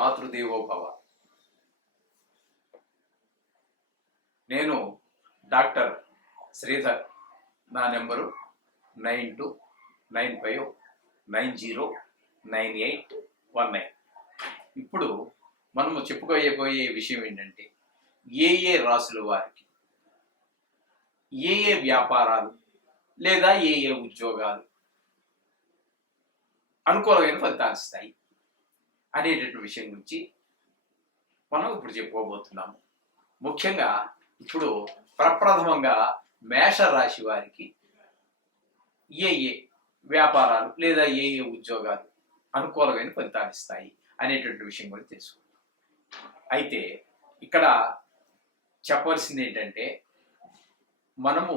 మాతృదేవో భవ. నేను డాక్టర్ శ్రీధర్. నా నెంబరు 9295909819. ఇప్పుడు మనము చెప్పుకోబోయే విషయం ఏంటంటే, ఏ రాసుల వారికి ఏ వ్యాపారాలు లేదా ఏ ఉద్యోగాలు అనుకూలమైన ఫలితాలు ఇస్తాయి అనేటటువంటి విషయం గురించి మనం ఇప్పుడు చెప్పుకోబోతున్నాము. ముఖ్యంగా ఇప్పుడు ప్రప్రథమంగా మేషరాశి వారికి ఏ వ్యాపారాలు లేదా ఏ ఉద్యోగాలు అనుకూలమైన ఫలితాలు ఇస్తాయి అనేటువంటి విషయం కూడా తెలుసుకుందాం. అయితే ఇక్కడ చెప్పవలసింది ఏంటంటే, మనము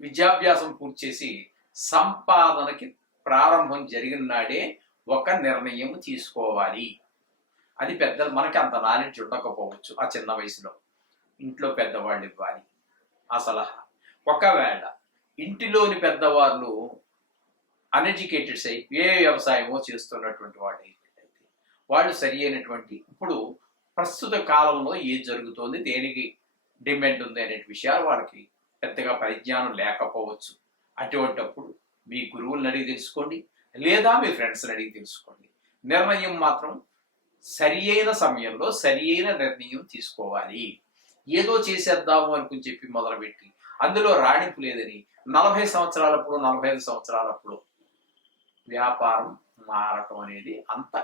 విద్యాభ్యాసం పూర్తి చేసి సంపాదనకి ప్రారంభం జరిగిన నాడే ఒక నిర్ణయం తీసుకోవాలి. అది పెద్దలు మనకి అంత నాలెడ్జ్ ఉండకపోవచ్చు. ఆ చిన్న వయసులో ఇంట్లో పెద్దవాళ్ళు ఇవ్వాలి ఆ సలహా. ఒకవేళ ఇంటిలోని పెద్దవాళ్ళు అన్ఎడ్యుకేటెడ్స్ అయి ఏ వ్యవసాయమో చేస్తున్నటువంటి వాళ్ళు అయితే వాళ్ళు సరి అయినటువంటి ఇప్పుడు ప్రస్తుత కాలంలో ఏం జరుగుతోంది, దేనికి డిమాండ్ ఉంది అనే విషయాలు వాళ్ళకి పెద్దగా పరిజ్ఞానం లేకపోవచ్చు. అటువంటప్పుడు మీ గురువులను అడిగి తెలుసుకోండి, లేదా మీ ఫ్రెండ్స్ని అడిగి తెలుసుకోండి. నిర్ణయం మాత్రం సరి అయిన సమయంలో సరి అయిన నిర్ణయం తీసుకోవాలి. ఏదో చేసేద్దాము అనుకుని చెప్పి మొదలుపెట్టి అందులో రాణింపు లేదని 40 సంవత్సరాలప్పుడు 45 సంవత్సరాలప్పుడు వ్యాపారం మారటం అనేది అంత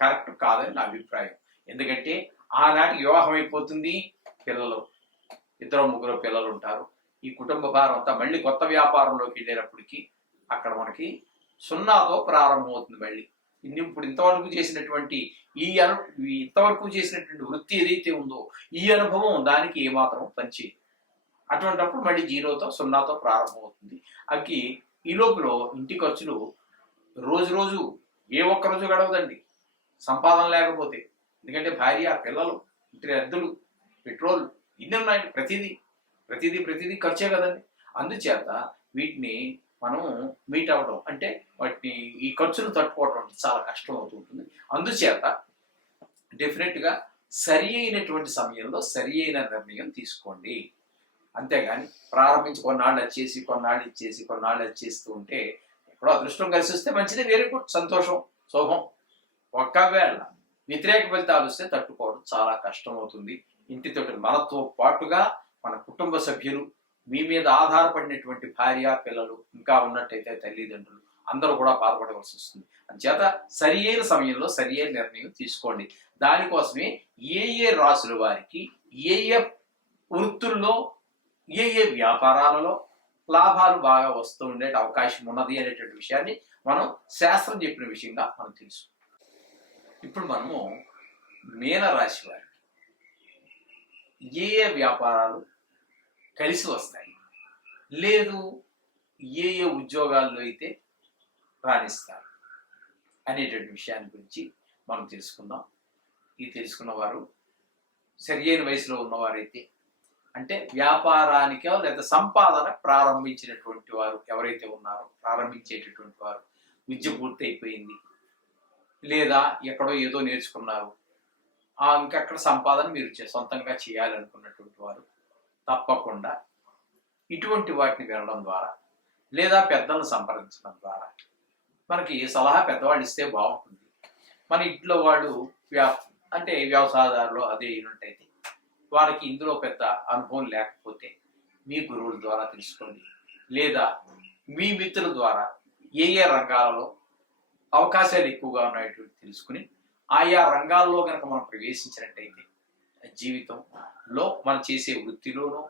కరెక్ట్ కాదని నా అభిప్రాయం. ఎందుకంటే ఆనాటికి వివాహం అయిపోతుంది, పిల్లలు 2-3 పిల్లలు ఉంటారు. ఈ కుటుంబ భారం అంతా మళ్ళీ కొత్త వ్యాపారంలోకి వెళ్ళేటప్పటికి అక్కడ మనకి 0తో ప్రారంభమవుతుంది. మళ్ళీ ఇప్పుడు ఇంతవరకు చేసినటువంటి వృత్తి ఏదైతే ఉందో ఈ అనుభవం దానికి ఏమాత్రం పనిచేయదు. అటువంటిప్పుడు మళ్ళీ 0తో ప్రారంభమవుతుంది. ఈ లోపల ఇంటి ఖర్చులు రోజు ఏ ఒక్క రోజు గడవదండి సంపాదన లేకపోతే. ఎందుకంటే భార్య, పిల్లలు, ఇంటి అద్దెలు, పెట్రోల్ ఇన్ని ఉన్నాయి. ప్రతిదీ ఖర్చే కదండి. అందుచేత వీటిని మనం మీట్ అవ్వడం అంటే వాటిని ఈ ఖర్చులు తట్టుకోవడం చాలా కష్టం అవుతుంటుంది. అందుచేత డెఫినెట్గా సరి అయినటువంటి సమయంలో సరి అయిన నిర్ణయం తీసుకోండి. అంతేగాని ప్రారంభించి కొన్నాళ్ళు వచ్చేస్తూ ఉంటే ఎప్పుడో అదృష్టం కలిసి వస్తే మంచిదే, వెరీ గుడ్, సంతోషం, శోభం. ఒకవేళ వ్యతిరేక ఫలితాలు వస్తే తట్టుకోవడం చాలా కష్టం అవుతుంది. ఇంటితో మనతో పాటుగా మన కుటుంబ సభ్యులు, మీ మీద ఆధారపడినటువంటి భార్య, పిల్లలు, ఇంకా ఉన్నట్టయితే తల్లిదండ్రులు అందరూ కూడా బాధపడవలసి వస్తుంది. అందుచేత సరి అయిన సమయంలో సరి అయిన నిర్ణయం తీసుకోండి. దానికోసమే ఏ రాసుల వారికి ఏ వృత్తుల్లో ఏ వ్యాపారాలలో లాభాలు బాగా వస్తూ ఉండే అవకాశం ఉన్నది అనేటువంటి విషయాన్ని మనం శాస్త్రం చెప్పిన విషయంగా మనం తెలుసు. ఇప్పుడు మనము మీనరాశి వారికి ఏ వ్యాపారాలు కలిసి వస్తాయి, లేదు ఏ ఉద్యోగాల్లో అయితే రాణిస్తారు అనేటువంటి విషయాన్ని గురించి మనం తెలుసుకుందాం. ఈ తెలుసుకున్న వారు సరి అయిన వయసులో ఉన్నవారైతే, అంటే వ్యాపారానికో లేదా సంపాదన ప్రారంభించినటువంటి వారు ఎవరైతే ఉన్నారో, ప్రారంభించేటటువంటి వారు విద్య పూర్తి అయిపోయింది, లేదా ఎక్కడో ఏదో నేర్చుకున్నారు, ఇంకక్కడ సంపాదన మీరు సొంతంగా చేయాలనుకున్నటువంటి వారు తప్పకుండా ఇటువంటి వాటిని వినడం ద్వారా లేదా పెద్దలను సంప్రదించడం ద్వారా మనకి సలహా పెద్దవాళ్ళు ఇస్తే బాగుంటుంది. మన ఇంట్లో వాళ్ళు అంటే వ్యవసాయదారులు అదే అయినట్టయితే వారికి ఇందులో పెద్ద అనుభవం లేకపోతే మీ గురువుల ద్వారా తెలుసుకోండి, లేదా మీ మిత్రుల ద్వారా ఏ రంగాలలో అవకాశాలు ఎక్కువగా ఉన్నాయటువంటి తెలుసుకుని ఆయా రంగాల్లో కనుక మనం ప్రవేశించినట్టయితే జీవితంలో మనం చేసే వృత్తిలోనూ,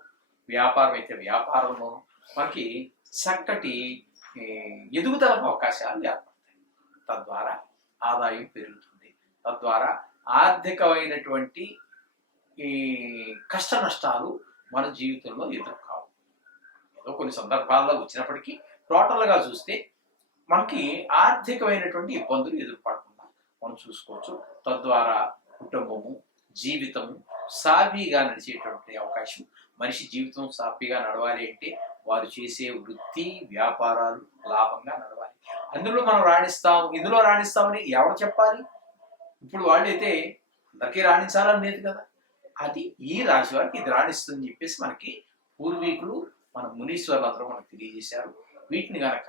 వ్యాపారం అయితే వ్యాపారంలోనూ మనకి చక్కటి ఎదుగుదల అవకాశాలు ఏర్పడతాయి. తద్వారా ఆదాయం పెరుగుతుంది. తద్వారా ఆర్థికమైనటువంటి ఈ కష్ట నష్టాలు మన జీవితంలో ఎదుర్కావు. ఏదో కొన్ని సందర్భాల్లో వచ్చినప్పటికీ టోటల్గా చూస్తే మనకి ఆర్థికమైనటువంటి ఇబ్బందులు ఎదుర్పడకుండా మనం చూసుకోవచ్చు. తద్వారా కుటుంబము, జీవితము సాఫీగా నడిచేటువంటి అవకాశం. మనిషి జీవితం సాఫీగా నడవాలి అంటే వారు చేసే వృత్తి, వ్యాపారాలు లాభంగా నడవాలి. అందులో మనం ఇందులో రాణిస్తామని ఎవరు చెప్పాలి? ఇప్పుడు వాళ్ళైతే అందరికీ రాణించాలని లేదు కదా, అది ఈ రాశి వారికి ఇది రాణిస్తుందని చెప్పేసి మనకి పూర్వీకులు మన మునీశ్వర్లు అందరూ మనకు తెలియజేశారు. వీటిని గనక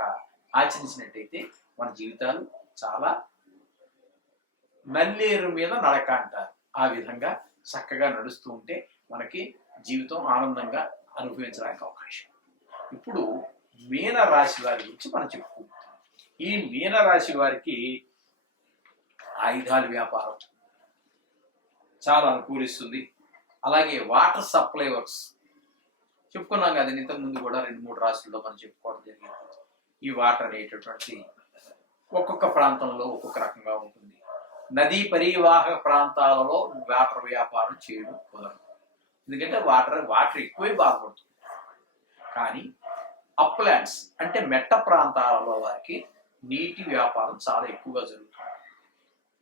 ఆచరించినట్టయితే మన జీవితాలు చాలా నల్లేరు మీద నడక అంటారు, ఆ విధంగా చక్కగా నడుస్తూ ఉంటే మనకి జీవితం ఆనందంగా అనుభవించడానికి అవకాశం. ఇప్పుడు మీన రాశి వారి గురించి మనం చెప్పుకుంటాం. ఈ మీన రాశి వారికి ఆయుధాల వ్యాపారం చాలా అనుకూలిస్తుంది. అలాగే వాటర్ సప్లై వర్క్స్ చెప్పుకున్నాం కదా, ఇంతకు ముందు కూడా 2-3 రాశుల్లో మనం చెప్పుకోవడం జరిగింది. ఈ వాటర్ అనేటటువంటి ఒక్కొక్క ప్రాంతంలో ఒక్కొక్క రకంగా ఉంటుంది. నదీ పరివాహక ప్రాంతాలలో వాటర్ వ్యాపారం చేయడం కుదరదు, ఎందుకంటే వాటర్ ఎక్కువే బాధపడుతుంది. కానీ అప్లాండ్స్ అంటే మెట్ట ప్రాంతాలలో వారికి నీటి వ్యాపారం చాలా ఎక్కువగా జరుగుతుంది.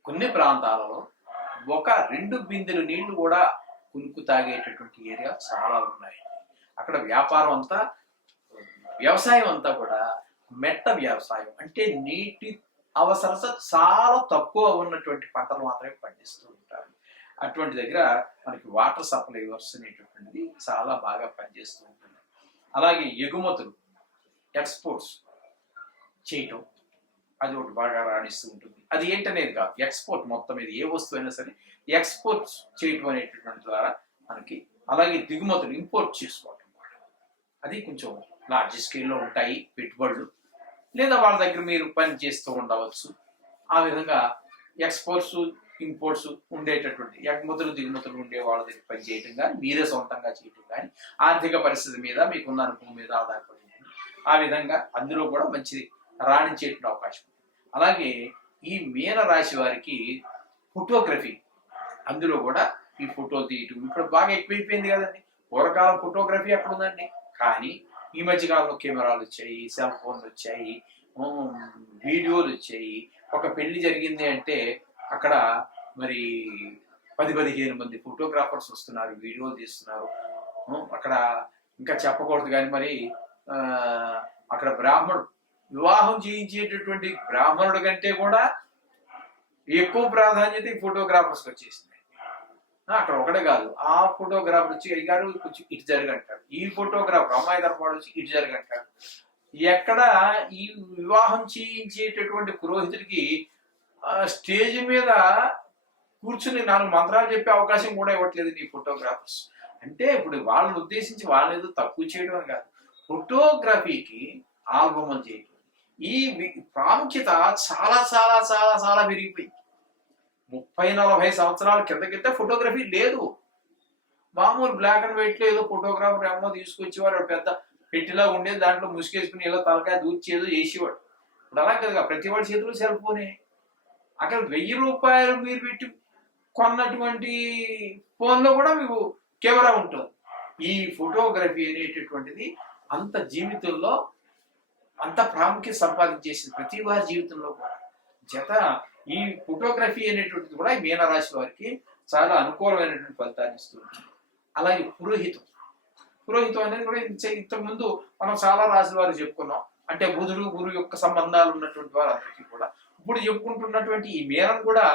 కొన్ని ప్రాంతాలలో 1-2 బిందెలు నీళ్లు కూడా కునుకు తాగేటటువంటి ఏరియా చాలా ఉన్నాయి. అక్కడ వ్యాపారం అంతా, వ్యవసాయం అంతా కూడా మెట్ట వ్యవసాయం, అంటే నీటి అవసరత చాలా తక్కువ ఉన్నటువంటి పంటలు మాత్రమే పండిస్తూ ఉంటారు. అటువంటి దగ్గర మనకి వాటర్ సప్లై వర్క్స్ అనేటటువంటిది చాలా బాగా పనిచేస్తూ ఉంటుంది. అలాగే ఎగుమతులు, ఎక్స్పోర్ట్స్ చేయటం, అది ఒకటి బాగా రాణిస్తూ ఉంటుంది. అది ఏంటనేది కాదు, ఎక్స్పోర్ట్ మొత్తం మీద ఏ వస్తువు అయినా సరే ఎక్స్పోర్ట్స్ చేయటం అనేటటువంటి ద్వారా మనకి. అలాగే దిగుమతులు, ఇంపోర్ట్ చేసుకోవటం, అది కొంచెం లార్జ్ స్కేల్లో ఉంటాయి పెట్టుబడులు, లేదా వాళ్ళ దగ్గర మీరు పని చేస్తూ ఉండవచ్చు. ఆ విధంగా ఎక్స్పోర్ట్స్ ఇంపోర్ట్స్ ఉండేటటువంటి, ఎగుమతులు దిగుమతులు ఉండే వాళ్ళ దగ్గర పని చేయటం కానీ, మీరే సొంతంగా చేయటం కానీ, ఆర్థిక పరిస్థితి మీద మీకున్న అనుభవం మీద ఆధారపడి ఉంటుంది. ఆ విధంగా అందులో కూడా మంచి రాణించేటువంటి అవకాశం. అలాగే ఈ మీన రాశి వారికి ఫోటోగ్రఫీ, అందులో కూడా ఈ ఫోటోలు తీయటం ఇప్పుడు బాగా ఎక్కువైపోయింది కదండి. పూర్వకాలం ఫోటోగ్రఫీ ఎక్కడ ఉందండి, కానీ ఈ మధ్యకాలంలో కెమెరాలు వచ్చాయి, సెల్ ఫోన్లు వచ్చాయి, వీడియోలు వచ్చాయి. ఒక పెళ్లి జరిగింది అంటే అక్కడ మరి 10-15 మంది ఫోటోగ్రాఫర్స్ వస్తున్నారు, వీడియోలు తీస్తున్నారు. అక్కడ ఇంకా చెప్పకూడదు కానీ మరి అక్కడ వివాహం చేయించేటటువంటి బ్రాహ్మణుడి కంటే కూడా ఎక్కువ ప్రాధాన్యత ఈ ఫోటోగ్రాఫర్స్కి వచ్చేసింది. అక్కడ ఒకటే కాదు, ఆ ఫోటోగ్రాఫర్ వచ్చి అయ్యారు కొంచెం ఇటు జరగంటారు, ఈ ఫోటోగ్రాఫర్ అమ్మాయి తరఫాడు వచ్చి ఇటు జరగంటారు. ఎక్కడ ఈ వివాహం చేయించేటటువంటి పురోహితుడికి స్టేజ్ మీద కూర్చుని 4 మంత్రాలు చెప్పే అవకాశం కూడా ఇవ్వట్లేదు ఈ ఫోటోగ్రాఫర్స్. అంటే ఇప్పుడు వాళ్ళని ఉద్దేశించి వాళ్ళని ఏదో తక్కువ చేయడం అని కాదు, ఫోటోగ్రఫీకి ఆల్బమ్ చేయడం ఈ ప్రాముఖ్యత చాలా చాలా చాలా చాలా పెరిగిపోయింది. 30-40 సంవత్సరాల కిందకైతే ఫోటోగ్రఫీ లేదు. మామూలు బ్లాక్ అండ్ వైట్ లో ఏదో ఫోటోగ్రాఫర్ ఏమో తీసుకొచ్చేవారు, పెద్ద పెట్టిలా ఉండేది, దాంట్లో ముసుగేసుకుని ఏదో తలకాయ దూర్చేదో చేసేవాడు. ఇప్పుడు అలా కదా, ప్రతి వాడి చేతిలో సెల్ ఫోనే. అక్కడ 1000 రూపాయలు మీరు పెట్టి కొన్నటువంటి ఫోన్లో కూడా మీకు కెమెరా ఉంటుంది. ఈ ఫోటోగ్రఫీ అనేటటువంటిది అంత జీవితంలో అంత ప్రాముఖ్యత సంపాదించేసింది ప్రతి వారి జీవితంలో కూడా. జత ఈ ఫోటోగ్రఫీ అనేటువంటిది కూడా ఈ మీనరాశి వారికి చాలా అనుకూలమైనటువంటి ఫలితాన్ని ఇస్తుంది. అలాగే పురోహితం అనేది కూడా ఇంతకుముందు మనం చాలా రాశుల వారు చెప్పుకున్నాం. అంటే బుధుడు గురువు యొక్క సంబంధాలు ఉన్నటువంటి వారందరికీ కూడా ఇప్పుడు చెప్పుకుంటున్నటువంటి ఈ మీనం కూడా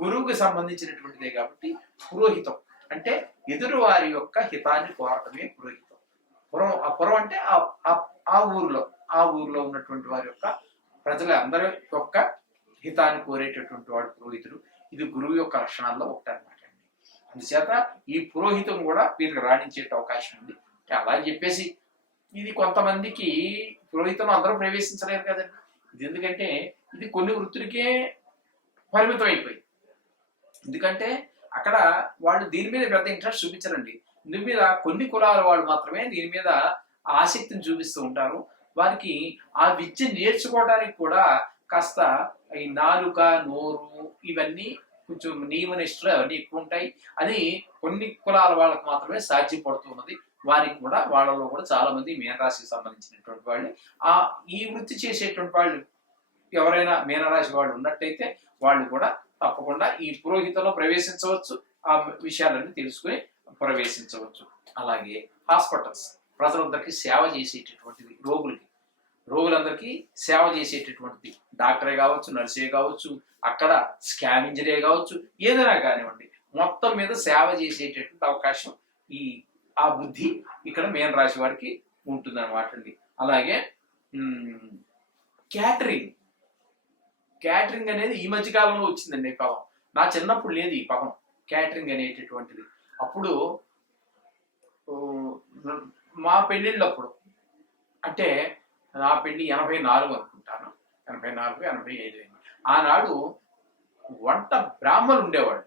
గురువుకి సంబంధించినటువంటిదే. కాబట్టి పురోహితం అంటే ఎదురు వారి యొక్క హితాన్ని కోరటమే పురోహితం. పురం అంటే ఆ ఊరిలో ఉన్నటువంటి వారి యొక్క ప్రజల అందరి యొక్క హితాన్ని కోరేటటువంటి వాడు పురోహితుడు. ఇది గురువు యొక్క లక్షణాల్లో ఒకటి అనమాట అండి. అందుచేత ఈ పురోహితం కూడా వీరికి రాణించే అవకాశం ఉంది. అలా చెప్పేసి ఇది కొంతమందికి పురోహితంలో అందరూ ప్రవేశించలేరు కదండి. ఇది ఎందుకంటే ఇది కొన్ని వృత్తులకే పరిమితం అయిపోయింది. ఎందుకంటే అక్కడ వాళ్ళు దీని మీద పెద్ద ఇంట్రెస్ట్ చూపించరండి. దీని మీద కొన్ని కులాల వాళ్ళు మాత్రమే దీని మీద ఆసక్తిని చూపిస్తూ ఉంటారు. వారికి ఆ విద్య నేర్చుకోవడానికి కూడా కాస్త ఈ నాలుక, నోరు ఇవన్నీ కొంచెం నియమనిష్టలు అవన్నీ ఎక్కువ ఉంటాయి. అది కొన్ని కులాల వాళ్ళకి మాత్రమే సాధ్యపడుతున్నది. వారికి కూడా వాళ్ళలో కూడా చాలా మంది మీనరాశికి సంబంధించినటువంటి వాళ్ళు ఈ వృత్తి చేసేటువంటి వాళ్ళు ఎవరైనా మీనరాశి వాళ్ళు ఉన్నట్టయితే వాళ్ళు కూడా తప్పకుండా ఈ పురోహితంలో ప్రవేశించవచ్చు, ఆ విషయాలన్నీ తెలుసుకుని ప్రవేశించవచ్చు. అలాగే హాస్పిటల్స్ ప్రజలందరికీ సేవ చేసేటటువంటిది, రోగులందరికీ సేవ చేసేటటువంటిది. డాక్టరే కావచ్చు, నర్సే కావచ్చు, అక్కడ స్కావెంజరే కావచ్చు, ఏదైనా కానివ్వండి, మొత్తం మీద సేవ చేసేటటువంటి అవకాశం ఈ ఆ బుద్ధి ఇక్కడ మీన రాశి వారికి ఉంటుంది అనమాట అండి. అలాగే క్యాటరింగ్ క్యాటరింగ్ అనేది ఈ మధ్య కాలంలో వచ్చిందండి ఈ పదం. నా చిన్నప్పుడు లేదు ఈ పదం క్యాటరింగ్ అనేటటువంటిది. అప్పుడు మా పెళ్ళిళ్ళప్పుడు, అంటే నా పెళ్లి 84 అనుకుంటాను, 84, 85 ఆనాడు వంట బ్రాహ్మలు ఉండేవాడు,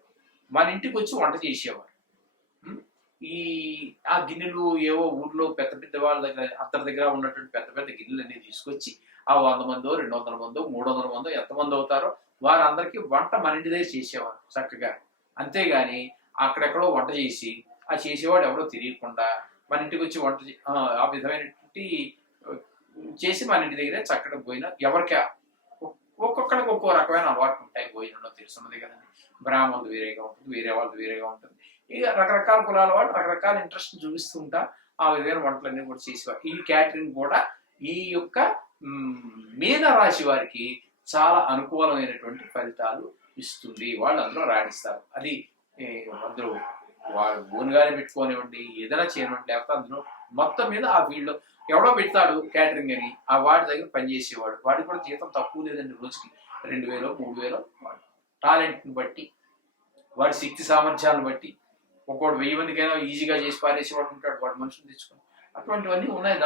మన ఇంటికి వచ్చి వంట చేసేవారు. ఈ ఆ గిన్నెలు ఏవో ఊర్లో పెద్ద పెద్ద వాళ్ళ దగ్గర అందరి దగ్గర ఉన్నటువంటి పెద్ద పెద్ద గిన్నెలు అన్ని తీసుకొచ్చి ఆ 100 మందో 200 మందో 300 మందో ఎంతమంది అవుతారో వారందరికీ వంట మన ఇంటి దగ్గర చేసేవారు చక్కగా. అంతేగాని అక్కడెక్కడో వంట చేసి ఆ చేసేవాడు ఎవడో తెలియకుండా మన ఇంటికి వచ్చి వంట ఆ విధమైనటువంటి చేసి మన ఇంటి దగ్గరే చక్కగా పోయిన ఎవరికి ఒక్కొక్కడికి ఒక్కో రకమైన అలవాట్లు ఉంటాయి. భోజనంలో తెలుసున్నది కదండి. బ్రాహ్మణులు వేరేగా ఉంటుంది, వేరే వాళ్ళు వేరేగా ఉంటుంది. ఇక రకరకాల కులాల వాళ్ళు రకరకాల ఇంట్రెస్ట్ చూపిస్తూ ఉంటా ఆ విధమైన వంటలన్నీ కూడా చేసేవారు. ఈ క్యాటరింగ్ కూడా ఈ యొక్క మీన రాశి వారికి చాలా అనుకూలమైనటువంటి ఫలితాలు ఇస్తుంది. వాళ్ళు అందులో రాణిస్తారు. అది అందరూ వాళ్ళు ఓన్గానే పెట్టుకోనివ్వండి, ఏదైనా చేయనివ్వండి, లేకపోతే అందులో మొత్తం మీద ఆ ఫీల్డ్లో ఎవడో పెడతాడు క్యాటరింగ్ అని, ఆ వాడి దగ్గర పనిచేసేవాడు, వాడికి కూడా జీతం తక్కువ లేదండి, రోజుకి 2000 3000 టాలెంట్ని బట్టి, వాడి శక్తి సామర్థ్యాలను బట్టి. ఒక్కోడు 1000 మందికైనా ఈజీగా చేసి పారేసేవాడు ఉంటాడు, వాడు మనుషులు తెచ్చుకొని. అటువంటివన్నీ ఉన్నాయి.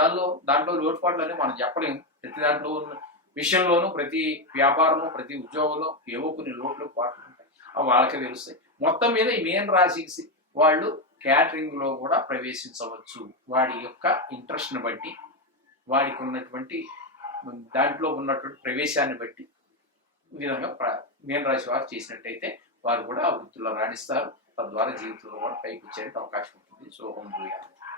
దాంట్లో లోటుపాట్లు అని మనం చెప్పలేము. ప్రతి దాంట్లో ఉన్న విషయంలోనూ, ప్రతి వ్యాపారంలో, ప్రతి ఉద్యోగంలో ఏవో కొన్ని లోట్లు పాటలు ఉంటాయి, అవి వాళ్ళకే తెలుస్తాయి. మొత్తం మీద ఈ మీన రాశికి వాళ్ళు క్యాటరింగ్ లో కూడా ప్రవేశించవచ్చు. వాడి యొక్క ఇంట్రెస్ట్ని బట్టి, వాడికి ఉన్నటువంటి దాంట్లో ఉన్నటువంటి ప్రవేశాన్ని బట్టి ఈ విధంగా మీన రాశి వారు చేసినట్టయితే వారు కూడా ఆ వృత్తిలో రాణిస్తారు. తద్వారా జీవితంలో కూడా పైకి వచ్చే అవకాశం ఉంటుంది. శుభం భూయాలు.